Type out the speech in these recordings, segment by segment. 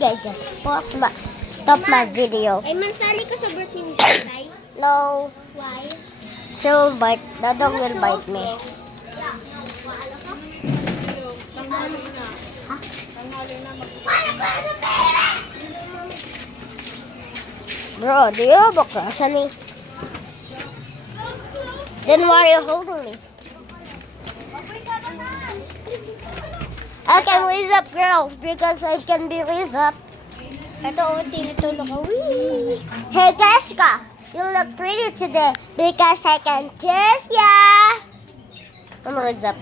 guys, just stop my video. Ay, mansali ka sa birthday ni Sai. No, Why? she will bite. The dog will bite me. Bro, do you have a crush on me? Then why are you holding me? I can raise up girls because I can be raised up. Ito, tinutulog ko. Wee! Hey, Jessica, you look pretty today because I can kiss ya. I'm raised up.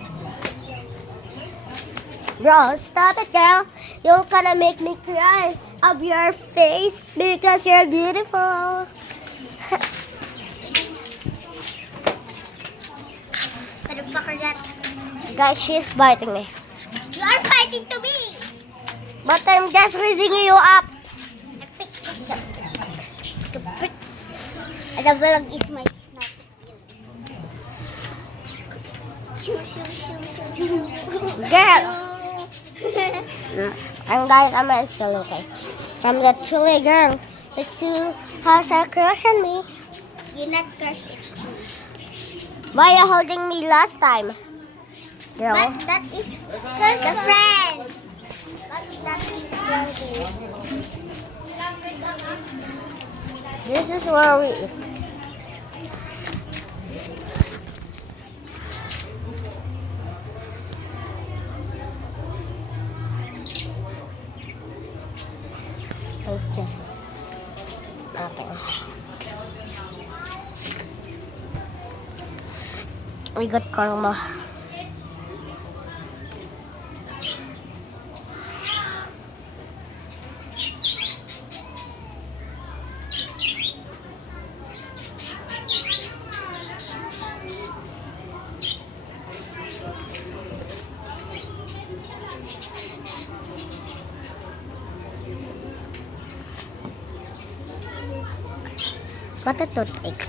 Bro, stop it, girl. You're gonna make me cry of your face because you're beautiful. Motherfucker that. Guys, she's biting me. You are fighting to me. But I'm just raising you up. I pick this up. Stupid. And the vlog is my not. Shoo, shoo, shoo, shoo, shoo. Girl. I'm still okay. From the chilly girl, the two has a crush on me. You're not crushing. Why you holding me last time? Girl. But that is the friend. But that is friendly. This is where we eat. It's just nothing. We got karma. Got a toothache.